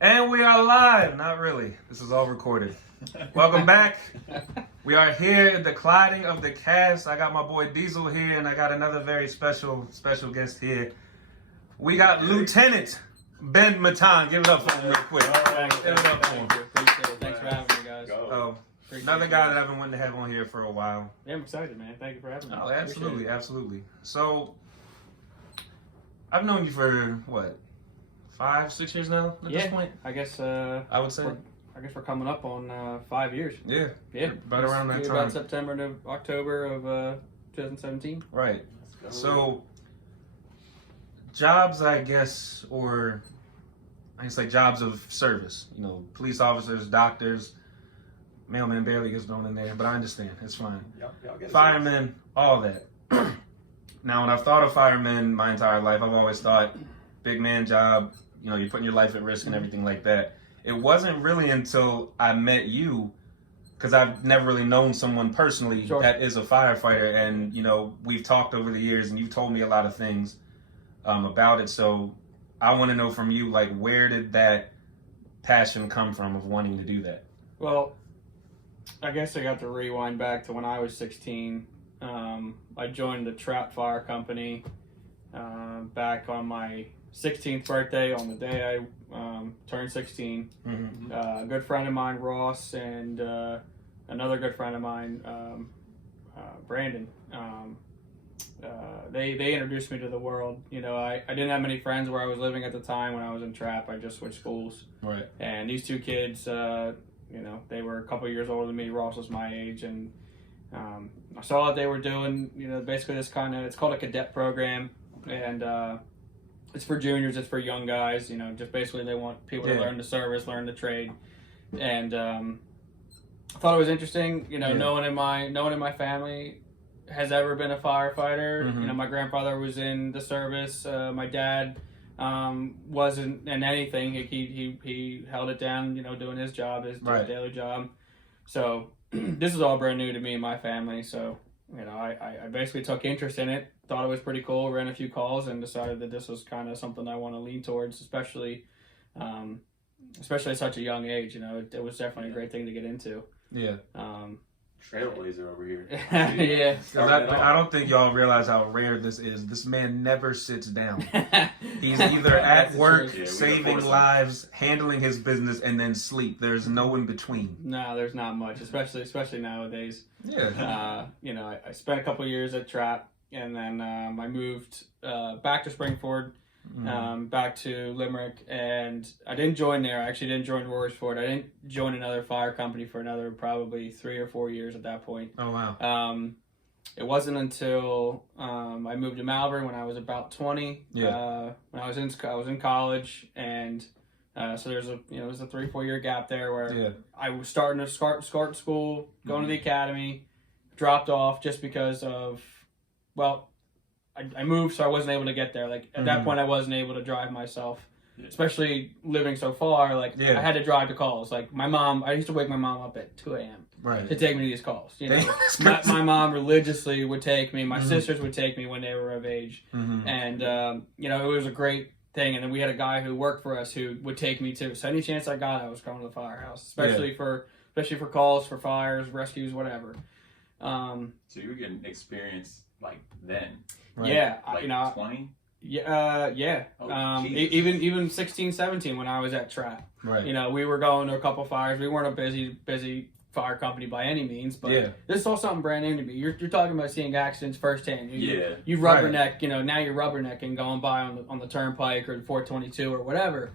And we are live. Not really. This is all recorded. Welcome back. We are here at the Clyding of the cast. I got my boy Diesel here, and I got another very special guest here. We got Lieutenant Ben Mitton. Give it up for him real quick. Give it up for him. Appreciate it. Thanks for having me, guys. Another guy that I've been wanting to have on here for a while. Yeah, I'm excited, man. Thank you for having me. Oh, absolutely. So, I've known you for, what, 5-6 years now at this point? I guess I would say. I guess we're coming up on 5 years. Yeah. Yeah. About around that time. About September to October of 2017. Right. So, jobs, I guess, or I guess like jobs of service. You know, police officers, doctors, mailman barely gets thrown in there, but I understand. It's fine. Firemen, all that. Now, when I've thought of firemen my entire life, I've always thought big man job, you know, you're putting your life at risk and everything like that. It wasn't really until I met you, because I've never really known someone personally that is a firefighter, and, you know, we've talked over the years and you've told me a lot of things about it. So I want to know from you, like, where did that passion come from of wanting to do that? Well, I guess I got to rewind back to when I was 16. I joined the Trout Fire Company back on my 16th birthday, on the day I turned 16. Mm-hmm. A good friend of mine, Ross, and another good friend of mine, Brandon. They introduced me to the world. You know, I didn't have many friends where I was living at the time when I was in Trap. I just switched schools. Right. And these two kids, you know, they were a couple years older than me. Ross was my age, and I saw what they were doing. You know, basically this kind of, it's called a cadet program, and it's for juniors, it's for young guys. You know, just basically they want people to learn the service, learn the trade, and I thought it was interesting. You know, no one in my family has ever been a firefighter. Mm-hmm. You know, my grandfather was in the service. My dad wasn't in anything. He held it down, you know, doing his job, his daily job. So this is all brand new to me and my family. So, you know, I basically took interest in it, thought it was pretty cool, ran a few calls, and decided that this was kind of something I want to lean towards, especially at such a young age. You know, it was definitely a great thing to get into. Yeah. Trailblazer over here. Yeah. I don't think y'all realize how rare this is. This man never sits down. He's either at work, saving lives, handling his business, and then sleep. There's no in between. No, there's not much, especially nowadays. Yeah. You know, I spent a couple of years at Trap, and then I moved back to Springford, back to Limerick, and I didn't join there. I actually didn't join Royersford. I didn't join another fire company for another probably 3 or 4 years at that point. Oh, wow. It wasn't until I moved to Malvern when I was about 20. Yeah. When I was in college, and so there's a 3-4 year gap there where I was starting to start school, going to the academy, dropped off just because of, well, I moved, so I wasn't able to get there. Like at that point, I wasn't able to drive myself, especially living so far. Like I had to drive to calls. Like my mom, I used to wake my mom up at 2 a.m. to take me to these calls. You know, my mom religiously would take me. My sisters would take me when they were of age, and you know, it was a great thing. And then we had a guy who worked for us who would take me too. So any chance I got, I was going to the firehouse, especially for calls, for fires, rescues, whatever. So you were getting experience like then. Right. Yeah, like, you know, 20. Yeah. Even 16, 17 when I was at Trap. Right. You know, we were going to a couple fires. We weren't a busy fire company by any means, but this is all something brand new to me. You're talking about seeing accidents firsthand. You rubberneck. You know, now you're rubbernecking going by on the turnpike or the 422 or whatever.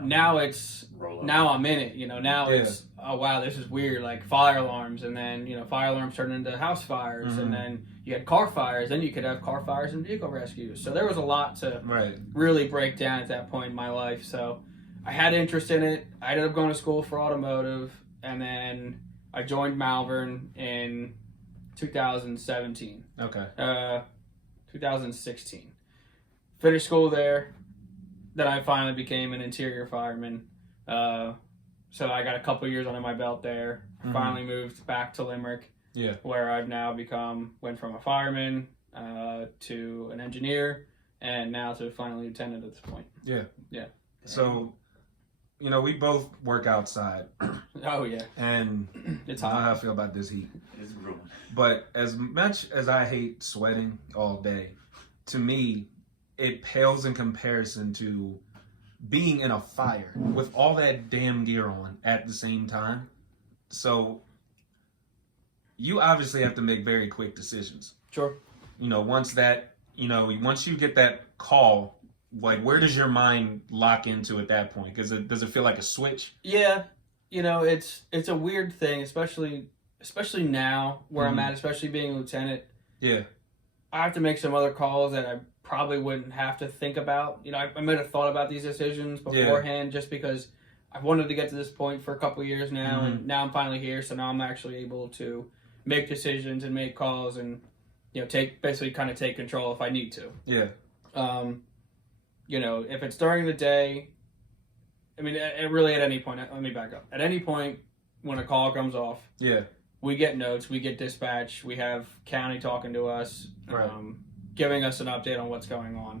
Now I'm in it. You know, now it's, oh wow, this is weird. Like fire alarms, and then, you know, fire alarms turn into house fires, and then you had car fires. Then you could have car fires and vehicle rescues. So there was a lot to really break down at that point in my life. So I had interest in it. I ended up going to school for automotive, and then I joined Malvern in 2017. Okay. 2016. Finished school there. Then I finally became an interior fireman. So I got a couple years under my belt there. Finally moved back to Limerick, where I've now went from a fireman to an engineer, and now to finally lieutenant at this point. Yeah. Yeah. So we both work outside. Oh yeah. And it's I know hot. how I feel about this heat. It's grueling. But as much as I hate sweating all day, to me, it pales in comparison to being in a fire with all that damn gear on at the same time. So you obviously have to make very quick decisions. Sure. Once you get that call, like, where does your mind lock into at that point? Does it feel like a switch? Yeah. It's a weird thing, especially now where I'm at, especially being a lieutenant. Yeah. I have to make some other calls that I probably wouldn't have to think about. I might have thought about these decisions beforehand just because I've wanted to get to this point for a couple of years now, and now I'm finally here, so now I'm actually able to make decisions and make calls and, take control if I need to. Yeah. If it's during the day, I mean, really at any point, let me back up. At any point when a call comes off, we get notes, we get dispatch, we have county talking to us, right. Giving us an update on what's going on.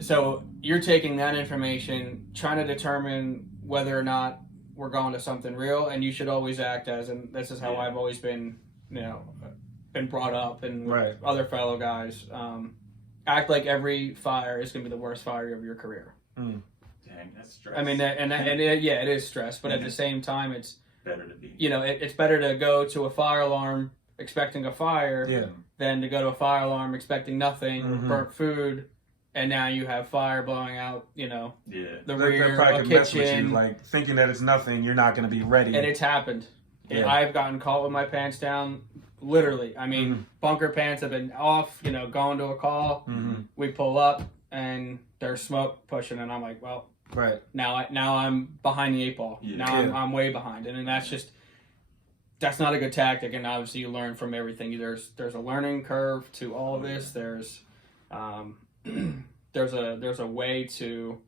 So you're taking that information, trying to determine whether or not we're going to something real, and you should always act as, and this is how I've always been, been brought up, and with other fellow guys, act like every fire is going to be the worst fire of your career. Dang, that's stress. I mean, it is stress, but at the same time, it's better to be. It's better to go to a fire alarm expecting a fire than to go to a fire alarm expecting nothing, burnt food, and now you have fire blowing out, the rear, probably a could mess with kitchen. you, like, thinking that it's nothing, you're not going to be ready. And it's happened. And I've gotten caught with my pants down, literally. I mean, bunker pants have been off, going to a call. We pull up, and there's smoke pushing, and I'm like, well, now I'm behind the 8 ball. Now I'm way behind. And then that's not a good tactic, and obviously you learn from everything. There's a learning curve to all of this. There's a way to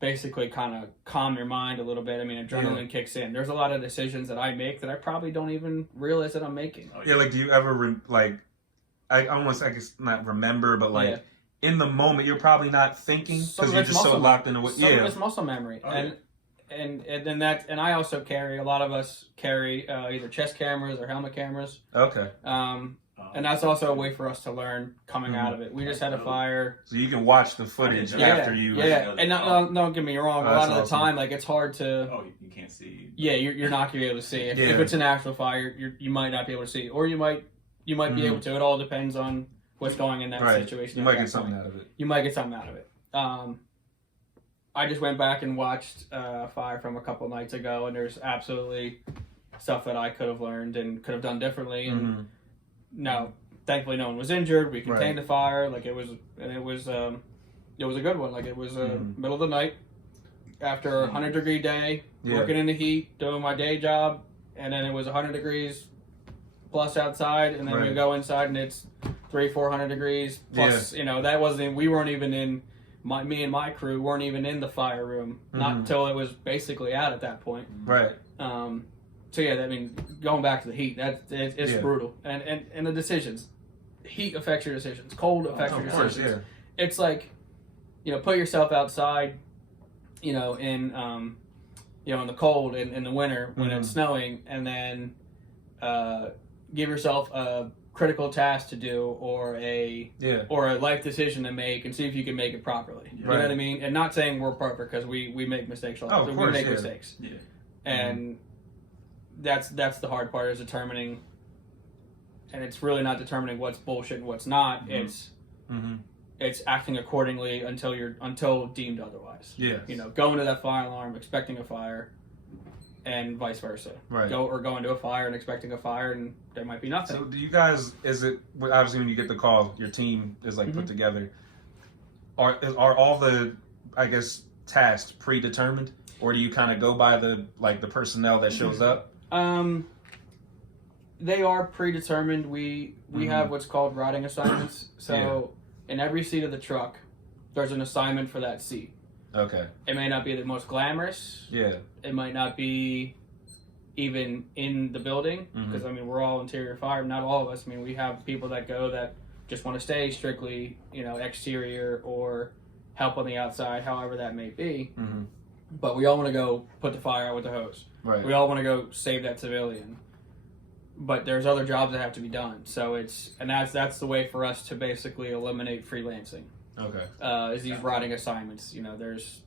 basically kind of calm your mind a little bit. I mean, adrenaline kicks in. There's a lot of decisions that I make that I probably don't even realize that I'm making. Like, do you ever I almost, I guess, not remember, but in the moment you're probably not thinking because you're just so locked into what. Some of it's muscle memory, and I also carry. A lot of us carry either chest cameras or helmet cameras. Okay. And that's also a way for us to learn coming out of it. We just had a fire. So you can watch the footage after you. Yeah, and don't get me wrong. A lot of the time, like, it's hard to. Oh, you can't see. Yeah, you're not gonna be able to see. If it's an actual fire, you might not be able to see, or you might be able to. It all depends on what's going in that situation. You might get something out of it. You might get something out of it. I just went back and watched fire from a couple nights ago, and there's absolutely stuff that I could have learned and could have done differently. And no, thankfully no one was injured. We contained the fire. Like, it was a good one. Like, it was middle of the night after a 100-degree day, working in the heat, doing my day job, and then it was 100 degrees plus outside, and then we go inside and it's 300-400 degrees plus. That wasn't. We weren't even in. Me and my crew weren't even in the fire room, not until it was basically out at that point. Right. So I mean, going back to the heat, it's brutal, and the decisions, heat affects your decisions, cold affects your decisions. It's like, put yourself outside, in the cold in the winter when it's snowing, and then give yourself a critical task to do or a life decision to make, and see if you can make it properly. You know what I mean? And not saying we're perfect, because we make mistakes all the time. We make mistakes. Yeah. And that's the hard part, is determining, and it's really not determining what's bullshit and what's not. It's acting accordingly until deemed otherwise. Yeah. Going to that fire alarm expecting a fire, and vice versa. Right. Going to a fire and expecting a fire, and there might be nothing. So do you guys, obviously when you get the call, your team is put together. Are all the, I guess, tasks predetermined, or do you kind of go by the personnel that shows up? They are predetermined. We have what's called riding assignments. So in every seat of the truck, there's an assignment for that seat. Okay. It may not be the most glamorous. Yeah. It might not be even in the building, because I mean, we're all interior fire. Not all of us. I mean, we have people that go that just want to stay strictly, exterior or help on the outside, however that may be. but we all want to go put the fire out with the hose. Right. We all want to go save that civilian. But there's other jobs that have to be done. So that's the way for us to basically eliminate freelancing. Okay. Is these riding assignments. You know, there's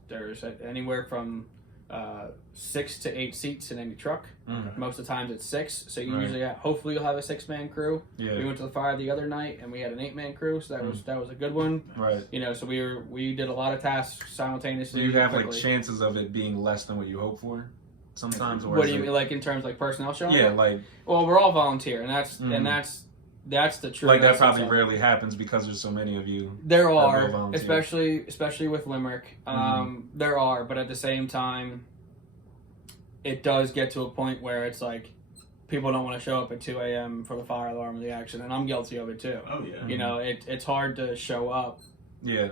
anywhere from 6 to 8 seats in any truck. Mm-hmm. Most of the times it's 6. So you Right. usually hopefully you'll have a 6-man crew. Yeah. We went to the fire the other night and we had an 8-man crew, so that was a good one. Right. You know, so we did a lot of tasks simultaneously. Do you have quickly. like chances of it being less than what you hope for? Sometimes. Or What do you mean, like in terms of like personnel showing? Yeah, up? like. Well, we're all volunteer, and that's the truth. Like that probably rarely happens because there's so many of you. There will are, volunteer. especially with Limerick. There are, but at the same time, it does get to a point where it's like people don't want to show up at 2 a.m. for the fire alarm or the action, and I'm guilty of it too. Oh yeah. You know, it's hard to show up. Yeah.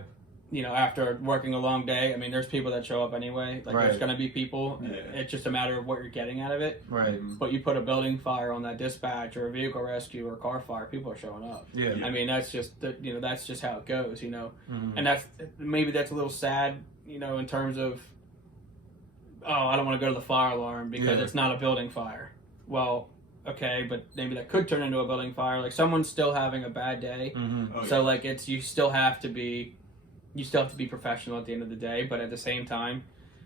You know, after working a long day, I mean, there's people that show up anyway. Like, Right. there's going to be people. Yeah. It's just a matter of what you're getting out of it. Right. But you put a building fire on that dispatch or a vehicle rescue or a car fire, people are showing up. Yeah. I mean, that's just that's just how it goes, you know. Mm-hmm. And maybe that's a little sad, you know, in terms of, oh, I don't want to go to the fire alarm because Yeah. it's not a building fire. Well, okay, but maybe that could turn into a building fire. Like, someone's still having a bad day, Mm-hmm. Oh, so yeah. like you still have to be professional at the end of the day. But at the same time,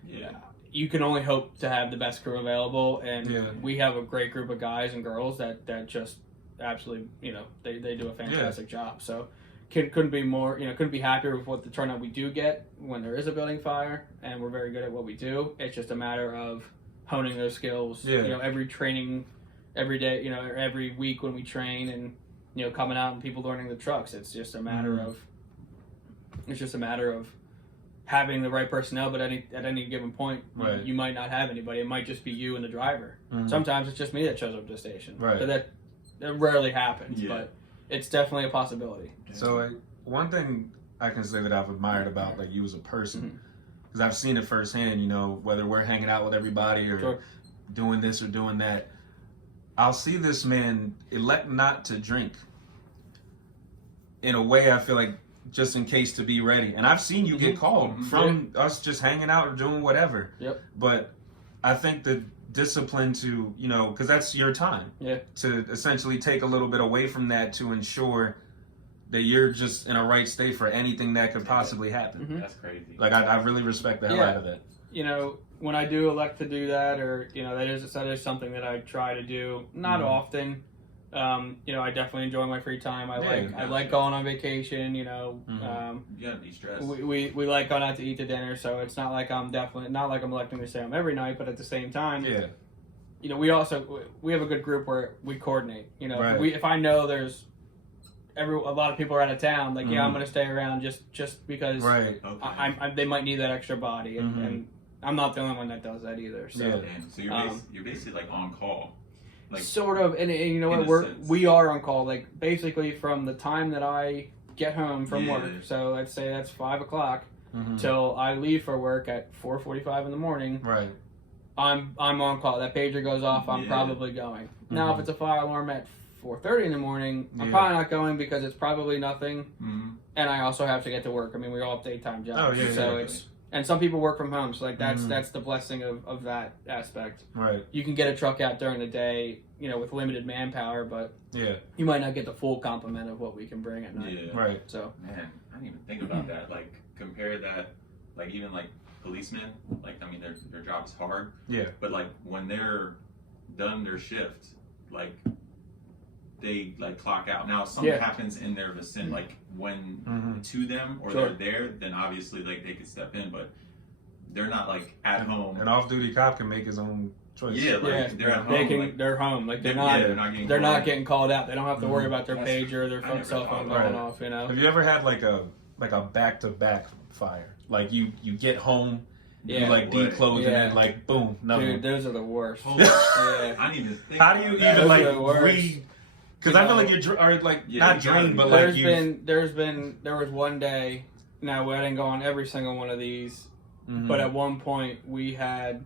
Yeah. you can only hope to have the best crew available, and Yeah. we have a great group of guys and girls that just absolutely, you know, they do a fantastic job. So couldn't be more, you know, couldn't be happier with what the turnout we do get when there is a building fire, and we're very good at what we do. It's just a matter of honing those skills. Yeah. You know, every training, every day, you know, every week when we train, and you know, coming out and people learning the trucks. It's just a matter of having the right personnel, but at any given point, Right. you might not have anybody. It might just be you and the driver. Mhm. Sometimes it's just me that shows up to the station. Right. But that rarely happens, Yeah. but it's definitely a possibility. So one thing I can say that I've admired about like you as a person, Mm-hmm. because I've seen it firsthand. You know, whether we're hanging out with everybody or Sure. doing this or doing that, I'll see this man elect not to drink. In a way, I feel like just in case to be ready. And I've seen you get called Mhm. from us just hanging out or doing whatever. Yep. But I think the discipline to, you know, because that's your time. Yeah. To essentially take a little bit away from that to ensure that you're just in a right state for anything that could possibly happen. Mhm. That's crazy. Like, I really respect the hell Yeah. out of that. You know, when I do elect to do that, or you know, that is something that I try to do. Not often. You know, I definitely enjoy my free time. I like going on vacation. You know, You gotta be stressed. we like going out to eat to dinner, so it's not like I'm electing to stay home every night. But at the same time, Yeah. you know, we have a good group where we coordinate. You know, Right. if I know there's a lot of people are out of town, like yeah, I'm gonna stay around just because Right. Okay. they might need that extra body, and, Mhm. and I'm not the only one that does that either. So. Yeah. Damn. So you're basically like on call. Like Sort of, and you know in what, a sense. we are on call, like basically from the time that I get home from Yeah. work. So let's say that's 5:00 Mhm. till I leave for work at 4:45 in the morning. Right. I'm on call. That pager goes off. I'm Yeah. probably going. Now, if it's a fire alarm at 4:30 in the morning, I'm Yeah. probably not going because it's probably nothing, Mhm. and I also have to get to work. I mean, we all have daytime jobs, Oh, yeah, so yeah. it's. And some people work from home, so like that's Mhm. that's the blessing of that aspect. Right. You can get a truck out during the day, you know, with limited manpower, but Yeah. you might not get the full complement of what we can bring at night. Yeah. Right. So Man, I didn't even think about that. Like compare that, like even like policemen. Like I mean, their job's hard. Yeah. But like when they're done their shift, like they like clock out. Now if something Yeah. happens in their vicinity, like when Mhm. to them or Sure. they're there, then obviously like they could step in. But they're not like at home. An off-duty cop can make his own choice. Yeah, like Yeah. they're at they home. can, Like, they're home, like they're yeah, not, they're not getting. they're not called. getting called out. They don't have to worry about their That's- pager or their I never cell thought phone about going that. off. You know, Have you ever had like a back-to-back fire? Like you get home, Yeah. you like What? declothe, and Yeah. then like boom, nothing. dude, those are the worst. Holy Yeah. I didn't even think. How do you about that. even like Those are the worst. read? Because I feel like you're or like Yeah, not you gotta drained, be- but like There was one day. Now I didn't go on every single one of these, Mhm. but at one point we had.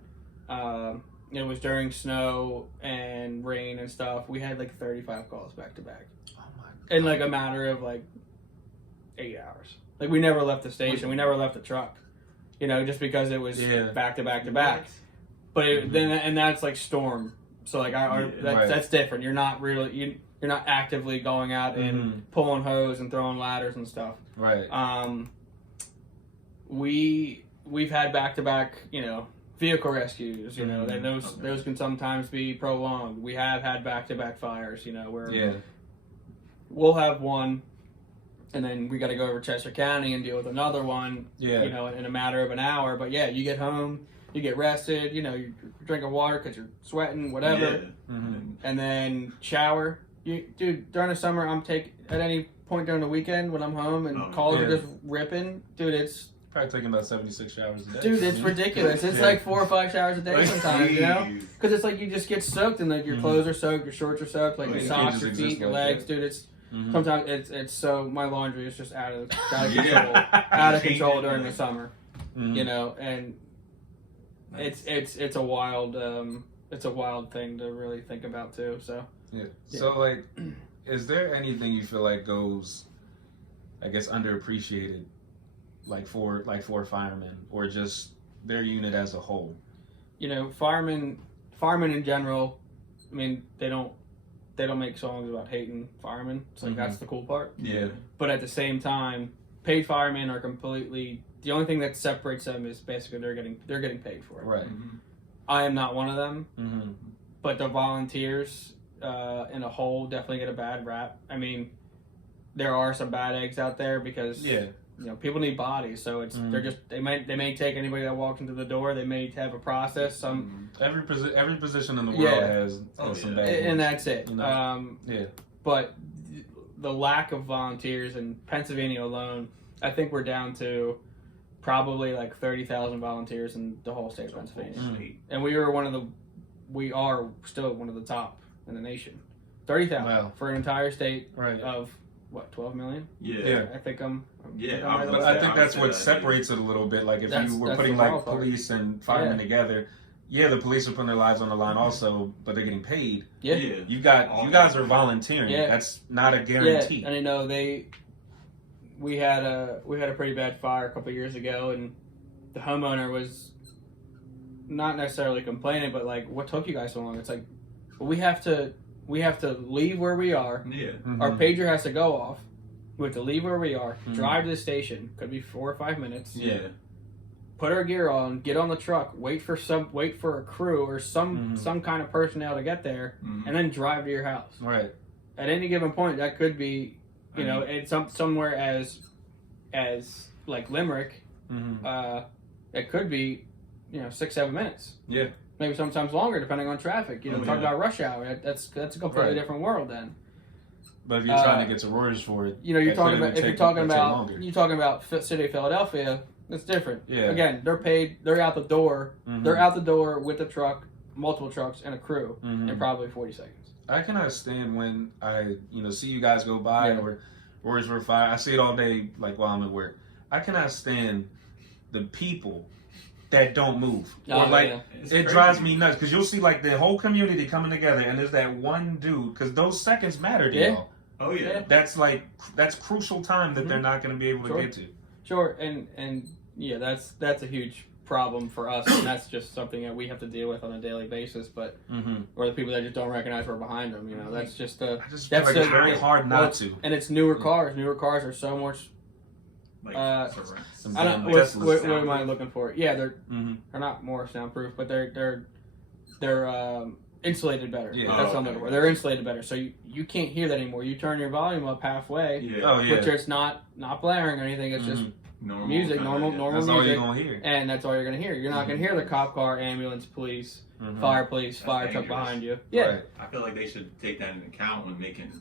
It was during snow and rain and stuff. We had like 35 calls back to back. Oh my God. In like a matter of like 8 hours. Like we never left the station. We never left the truck. you know, just because it was back to back to back. But then that's like storm. So like that's different. You're not really you're not actively going out and pulling hose and throwing ladders and stuff. Right. We've had back to back, you know, vehicle rescues. You know, and those can sometimes be prolonged. We have had back to back fires. You know, where we'll have one, and then we got to go over Chester County and deal with another one. You know, in a matter of an hour. But yeah, you get home. You get rested, you know, you're drinking water because you're sweating, whatever, and then shower. Dude, during the summer, at any point during the weekend when I'm home and calls are just ripping, dude, it's probably taking about 76 showers a day. Dude, it's ridiculous. It's like 4 or 5 showers a day sometimes, you know? Because it's like you just get soaked and like your clothes are soaked, your shorts are soaked, like your socks, your feet, your legs, dude. It's sometimes it's so my laundry is just out of control during the summer, you know, and. It's a wild thing to really think about too. So So like, is there anything you feel like goes, I guess, underappreciated, like for firemen or just their unit as a whole? You know, firemen in general. I mean, they don't make songs about hating firemen. It's like that's the cool part. Yeah. But at the same time, paid firemen are completely. The only thing that separates them is basically they're getting paid for it. Right. I am not one of them, but the volunteers in a whole definitely get a bad rap. I mean, there are some bad eggs out there because you know people need bodies, so it's they may take anybody that walks into the door. They may have a process. Every position in the world has some bad eggs. And that's it. You know? But the lack of volunteers in Pennsylvania alone, I think we're down to probably like 30,000 volunteers in the whole state of Pennsylvania. And we are still one of the top in the nation. 30,000 for an entire state of what, 12 million? Yeah. I think I'm but I think that's what separates it a little bit. Like if you were putting like police and firemen together, the police are putting their lives on the line also, but they're getting paid. You guys are volunteering. That's not a guarantee. And you know we had a pretty bad fire a couple of years ago, and the homeowner was not necessarily complaining, but like, what took you guys so long? It's like, well, we have to leave where we are. Our pager has to go off. We have to leave where we are, drive to the station. Could be 4 or 5 minutes. Put our gear on, get on the truck, wait for a crew or some kind of personnel to get there, and then drive to your house. Right. At any given point, that could be. You know, it's somewhere as like Limerick, it could be, 6-7 minutes. Yeah. Maybe sometimes longer, depending on traffic. You know, talk about rush hour. That's a completely different world then. But if you're trying to get to Royersford, you know, you're talking about city of Philadelphia, it's different. Yeah. Again, they're paid. They're out the door. They're out the door with a truck, multiple trucks, and a crew in probably 40 seconds. I can understand when I, see you guys go by or Royersford Fire. I see it all day, like while I'm at work. I can understand the people that don't move. It drives me nuts because you'll see like the whole community coming together, and there's that one dude because those seconds matter to y'all. Oh yeah. That's crucial time that they're not going to be able to get to. Sure, and that's a huge problem for us, and that's just something that we have to deal with on a daily basis. But or the people that just don't recognize we're behind them, that's just I just feel like it's very hard not to. And it's newer cars. Newer cars are so much. What am I looking for? Yeah, they're not more soundproof, but they're insulated better. Yeah. That's what I'm looking for. They're insulated better, so you can't hear that anymore. You turn your volume up halfway, which it's not blaring or anything. It's just normal music, normal that's music. all you're gonna hear. And that's all you're gonna hear. You're not gonna hear the cop car, ambulance, police, fire truck behind you. Yeah, right. I feel like they should take that into account when making.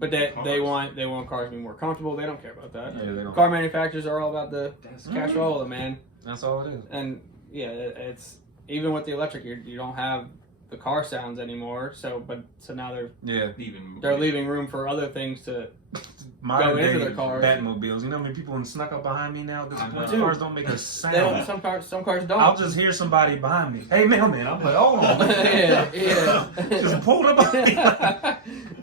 But they want cars to be more comfortable. They don't care about that. Yeah, they don't. Car manufacturers are all about the cash roll, man. That's all it is. And it's even with the electric, you don't have the car sounds anymore. So now they're leaving room for other things to go into their cars. Batmobiles. You know how many people snuck up behind me now? Because cars don't make a sound. Some cars don't. I'll just hear somebody behind me. Hey, mailman. I'm like, hold on. yeah. Just pulled up behind me.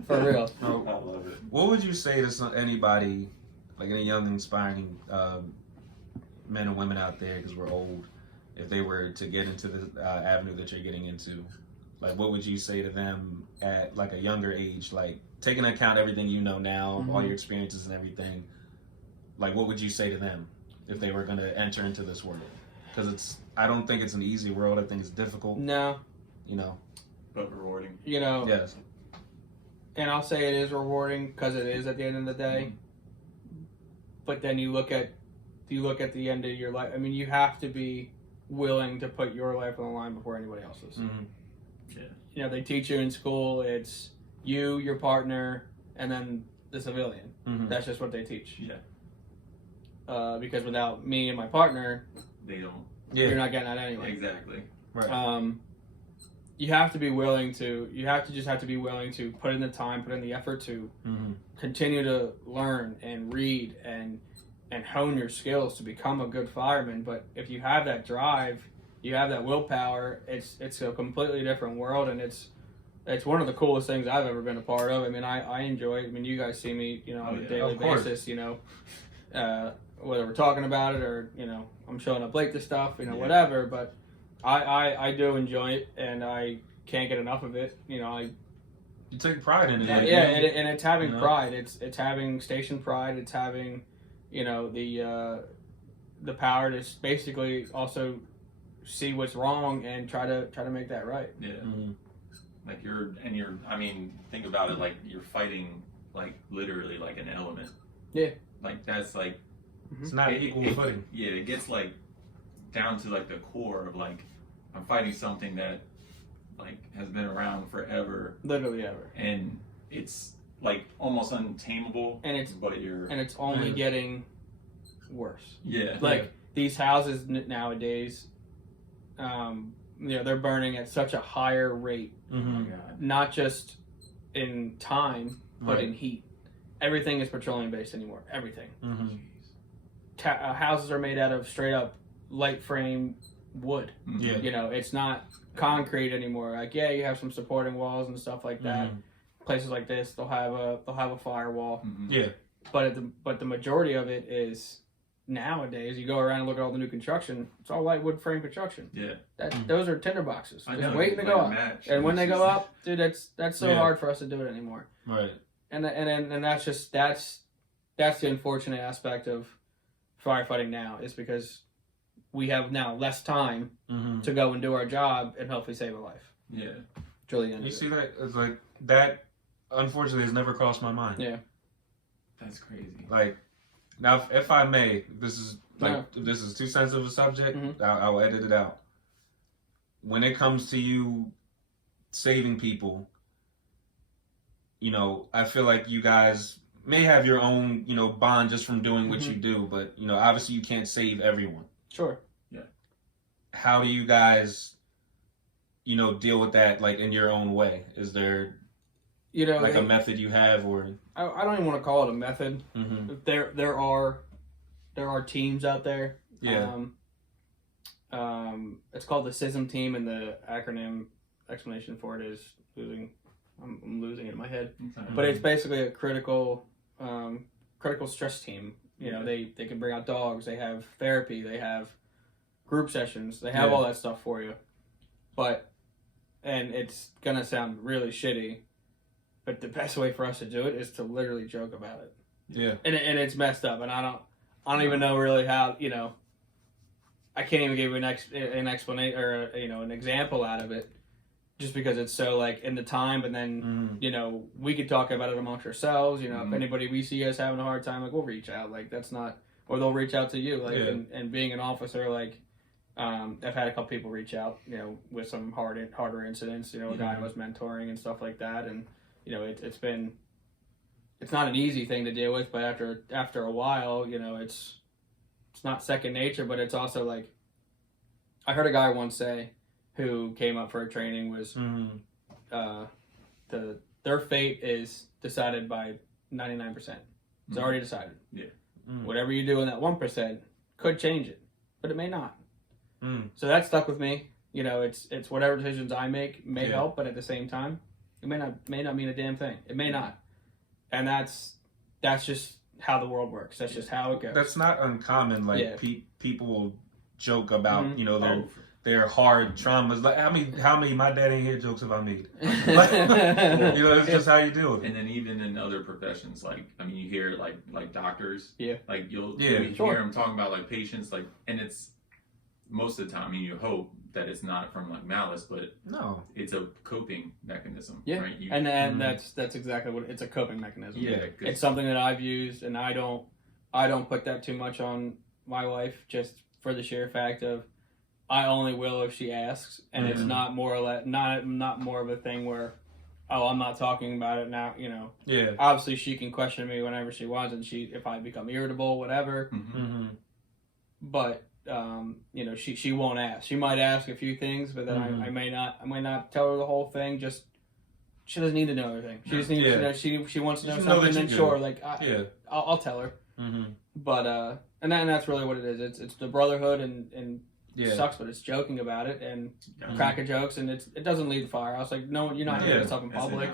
For real. I love it. What would you say to anybody, like any young, inspiring men and women out there, because we're old, if they were to get into the avenue that you're getting into, like, what would you say to them at like a younger age, like taking into account everything you know now, all your experiences and everything? Like, what would you say to them if they were going to enter into this world? Because I don't think it's an easy world. I think it's difficult. No. You know. But rewarding. You know. Yes. And I'll say it is rewarding because it is at the end of the day. But then you look at the end of your life. I mean, you have to be willing to put your life on the line before anybody else's. Yeah. You know, they teach you in school. It's you, your partner, and then the civilian. That's just what they teach. Yeah. Because without me and my partner, they don't. You're not getting that anyway. Exactly. Right. You have to be willing to. You have to be willing to put in the time, put in the effort to continue to learn and read and hone your skills to become a good fireman. But if you have that drive, you have that willpower. It's a completely different world, and it's one of the coolest things I've ever been a part of. I mean, I enjoy it. I mean, you guys see me, you know, on a daily basis, you know, whether we're talking about it or, you know, I'm showing up late to stuff, you know, whatever. But I do enjoy it, and I can't get enough of it. You know, you take pride in it. Yeah, and it's having pride. It's having station pride. It's having, you know, the power to basically also see what's wrong and try to make that right. Yeah. Like I mean, think about it, like you're fighting like literally like an element. Yeah. Like that's like it's not equal footing. Yeah, it gets like down to like the core of like I'm fighting something that like has been around forever. Literally ever. And it's like almost untamable. And it's only getting worse. Yeah. Like these houses nowadays, you know, they're burning at such a higher rate. Oh my God. Not just in time, but in heat. Everything is petroleum based anymore. Everything. Houses are made out of straight up light frame wood. Yeah. You know, it's not concrete anymore. Like, yeah, you have some supporting walls and stuff like that. Places like this, they'll have a firewall. Yeah. But the majority of it is nowadays. You go around and look at all the new construction. It's all light wood frame construction. Yeah. Those are tinder boxes. Just waiting to like go up. match. And when they go up, dude, that's so hard for us to do it anymore. Right. And that's the unfortunate aspect of firefighting now, is because we have now less time to go and do our job and hopefully save a life. Yeah. It's really You see that? It's like that. Unfortunately, has never crossed my mind. Yeah. That's crazy. Like, now, if I may, this is too sensitive a subject. I'll edit it out. When it comes to you saving people, you know, I feel like you guys may have your own, you know, bond just from doing what you do, but, you know, obviously you can't save everyone. Sure. Yeah. How do you guys, you know, deal with that, like, in your own way? Is there, you know, like, a method you have, or? I don't even want to call it a method. There are teams out there. Yeah. It's called the SISM team, and the acronym explanation for it is I'm losing it in my head. But it's basically a critical stress team. You know, they can bring out dogs, they have therapy, they have group sessions, they have all that stuff for you. And it's gonna sound really shitty, but the best way for us to do it is to literally joke about it. Yeah. And it's messed up, and I don't even know really how, you know, I can't even give you an explanation or, you know, an example out of it, just because it's so, like, in the time. And then you know, we could talk about it amongst ourselves. You know, if anybody we see us having a hard time, like, we'll reach out. Like, that's not, or they'll reach out to you. Like, and being an officer, like, I've had a couple people reach out, you know, with some harder incidents. You know, a guy I was mentoring and stuff like that, and you know, it's not an easy thing to deal with, but after a while, you know, it's not second nature, but it's also like, I heard a guy once say, who came up for a training, was their fate is decided by 99%. It's already decided. Yeah. Whatever you do in that 1% could change it, but it may not. So that stuck with me. You know, it's whatever decisions I make may help, but at the same time, it may not mean a damn thing. It may not. And that's just how the world works. That's just how it goes. That's not uncommon. Like people will joke about their hard traumas. Like how many my dad ain't here jokes have I made? Like, it's just how you deal with it. And then even in other professions, like you hear like doctors, like you'll hear them talking about like patients, like, and it's most of the time. You hope that it's not from like malice, but no, it's a coping mechanism. Yeah, right? And that's exactly what it's a coping mechanism. Yeah, it's something that I've used, and I don't put that too much on my wife, just for the sheer fact of I only will if she asks, and it's not more or less not more of a thing where, oh, I'm not talking about it now. Yeah. Obviously, she can question me whenever she wants, and if I become irritable, whatever. But she won't ask. She might ask a few things, but then I may not tell her the whole thing. Just she doesn't need to know everything. She just needs to know. She wants to know something. Then sure, like I'll tell her. But and that's really what it is. It's the brotherhood and. It sucks, but it's joking about it and cracking jokes, and it doesn't leave the firehouse. Like, no, you're not doing this up in public.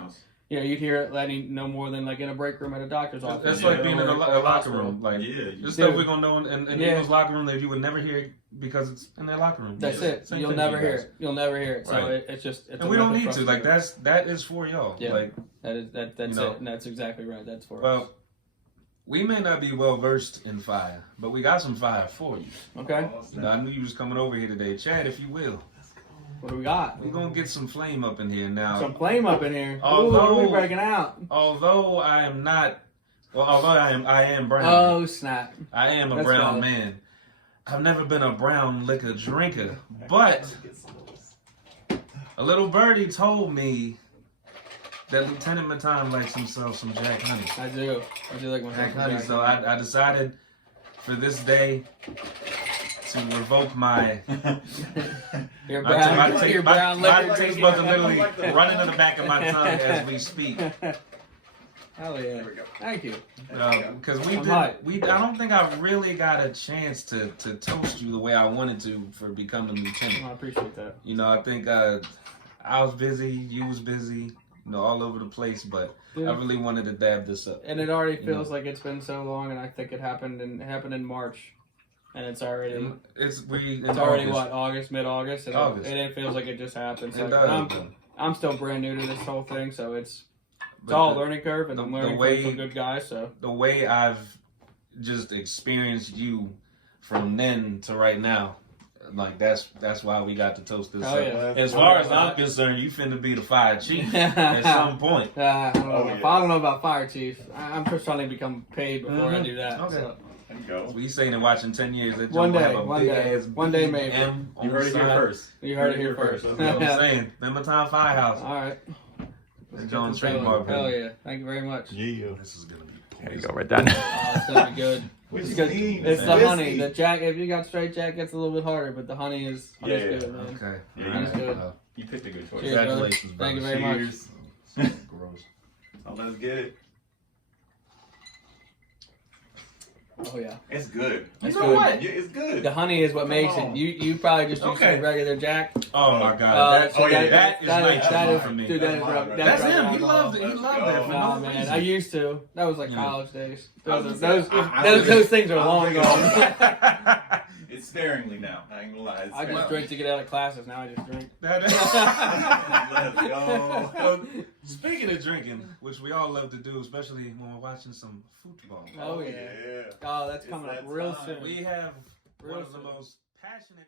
You'd hear it letting no more than like in a break room at a doctor's office. That's like being in a locker room. Like, this stuff we're gonna know in Eagles' locker room that you would never hear because it's in their locker room. That's it. You'll never hear it. You'll never hear it. So it's just. And we don't need to. Like, that is for y'all. Yeah. Like, that's it. And that's exactly right. That's for us. Well, we may not be well versed in fire, but we got some fire for you. Okay. I knew you was coming over here today. Chad, if you will. What do we got? We're going to get some flame up in here now. Some flame up in here. Although we're breaking out. Although I am not, although I am brown. Oh, snap. I am a brown man. I've never been a brown liquor drinker, but a little birdie told me that Lieutenant Mitton likes himself some Jack Honey. I do like my Jack Honey. So I decided for this day to revoke my your brown liquor. My taste buds are literally running to the back of my tongue as we speak. Hell yeah! Thank you. Because I don't think I really got a chance to toast you the way I wanted to for becoming lieutenant. I appreciate that. I think I was busy, you was busy. All over the place, but I really wanted to dab this up. And it already feels like it's been so long, and I think it happened in March, and it's already it's already what, August, mid-August, and August. It feels like it just happened. So it does. I'm still brand new to this whole thing, so it's all a learning curve, and I'm learning from some good guys. So the way I've just experienced you from then to right now. Like that's why we got to toast this up. Yeah. As far as I'm concerned, you finna be the fire chief at some point. I don't know about fire chief. I'm just trying to become paid before I do that. Okay. So. There you go. So you saying in watching 10 years that one day, one day maybe. You heard it here first. You heard it here first. That's what I'm saying. Remember Time Firehouse. All right. John's trademark. Hell yeah! Thank you very much. Yeah. This is gonna be. There you go, right down. It's gonna be good. It's the honey. The Jack. If you got straight Jack, it's a little bit harder, but the honey is good, man. Okay. Honey's good. You picked a good choice. Cheers, congratulations, brother. Thank you very much. Gross. Oh, let's get it. Oh yeah, it's good. It's you know good. What? Yeah, it's good. The honey is what makes it. You probably just use some regular Jack. Oh my God! That is nice for me. Dude, that's him. He loved it. He loved that. For nah, no man, reason. I used to. That was like college days. Those things are long gone. It's sparingly now. I ain't gonna lie. I just drink to get out of classes. Now I just drink. Let's go. Speaking of drinking, which we all love to do, especially when we're watching some football. Oh yeah. Oh, that's coming up real soon. We have one of the most passionate.